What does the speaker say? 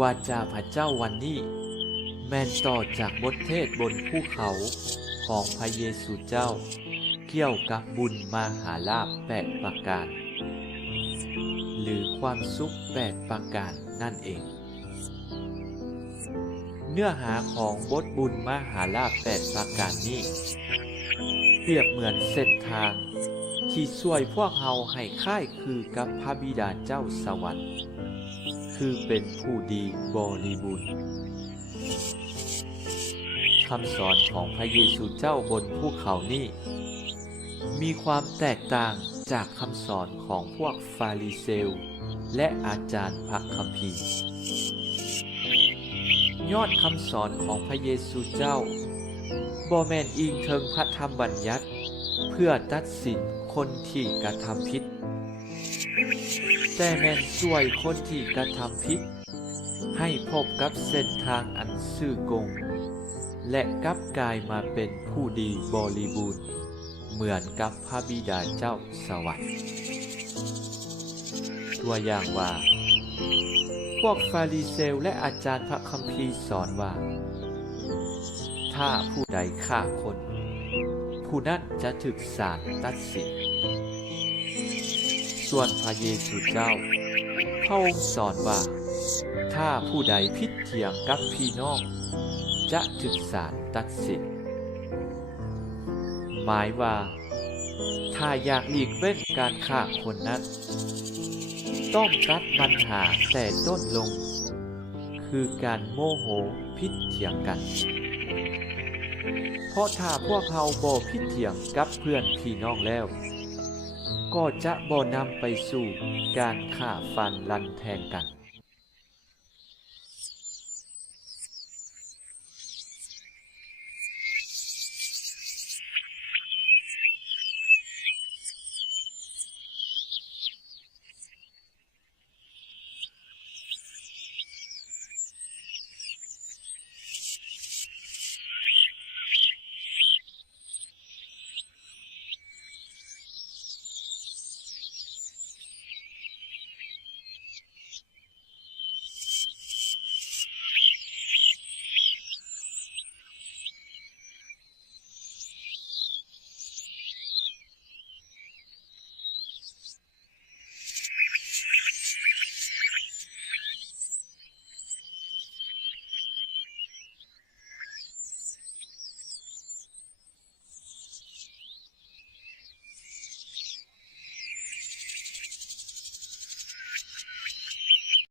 วาจาพระเจ้าวันนี้แม่นต่อจากบทเทศบนภูเขาของพระเยซูเจ้าเกี่ยวกับบุญมหาลาภ8ประการ หรือความสุข8ประการนั่นเอง เนื้อหาของบทบุญมหาลาภ8ประการนี้เปรียบเหมือนเส้นทางที่ช่วยพวกเราให้คล้ายคือกับพระบิดาเจ้าสวรรค์คือเป็นผู้ดีบริบูรณ์คำสอนของพระเยซูเจ้าบนภูเขานี้มีความแตกต่างจากคำสอนของพวกฟาริเซลและอาจารย์พระคัมภีร์ยอดคำสอนของพระเยซูเจ้าบ่แม่นอิงเทิงพระธรรมบัญญัติเพื่อตัดสินคนที่กระทำผิดแต่แม่นช่วยคนที่กระทำผิดให้พบกับเส้นทางอันซื่อกงและกลับกลายมาเป็นผู้ดีบริบูรณ์เหมือนกับพระบิดาเจ้าสวรรค์ตัวอย่างว่าพวกฟาริเซลและอาจารย์พระคัมภีร์สอนว่าถ้าผู้ใดฆ่าคนผู้นั้นจะถูกศาลตัดสินส่วนพระเยซูเจ้าพระองค์สอนว่าถ้าผู้ใดผิดเถียงกับพี่น้องจะถูกศาลตัดสินหมายว่าถ้าอยากหลีกเว้นการฆ่าคนนั้นต้องตัดปัญหาแต่ต้นลงคือการโมโหผิดเถียงกันเพราะถ้าพวกเราบ่ผิดเถียงกับเพื่อนพี่น้องแล้วก็จะบ่นำไปสู่การฆ่าฟันรันแทงกัน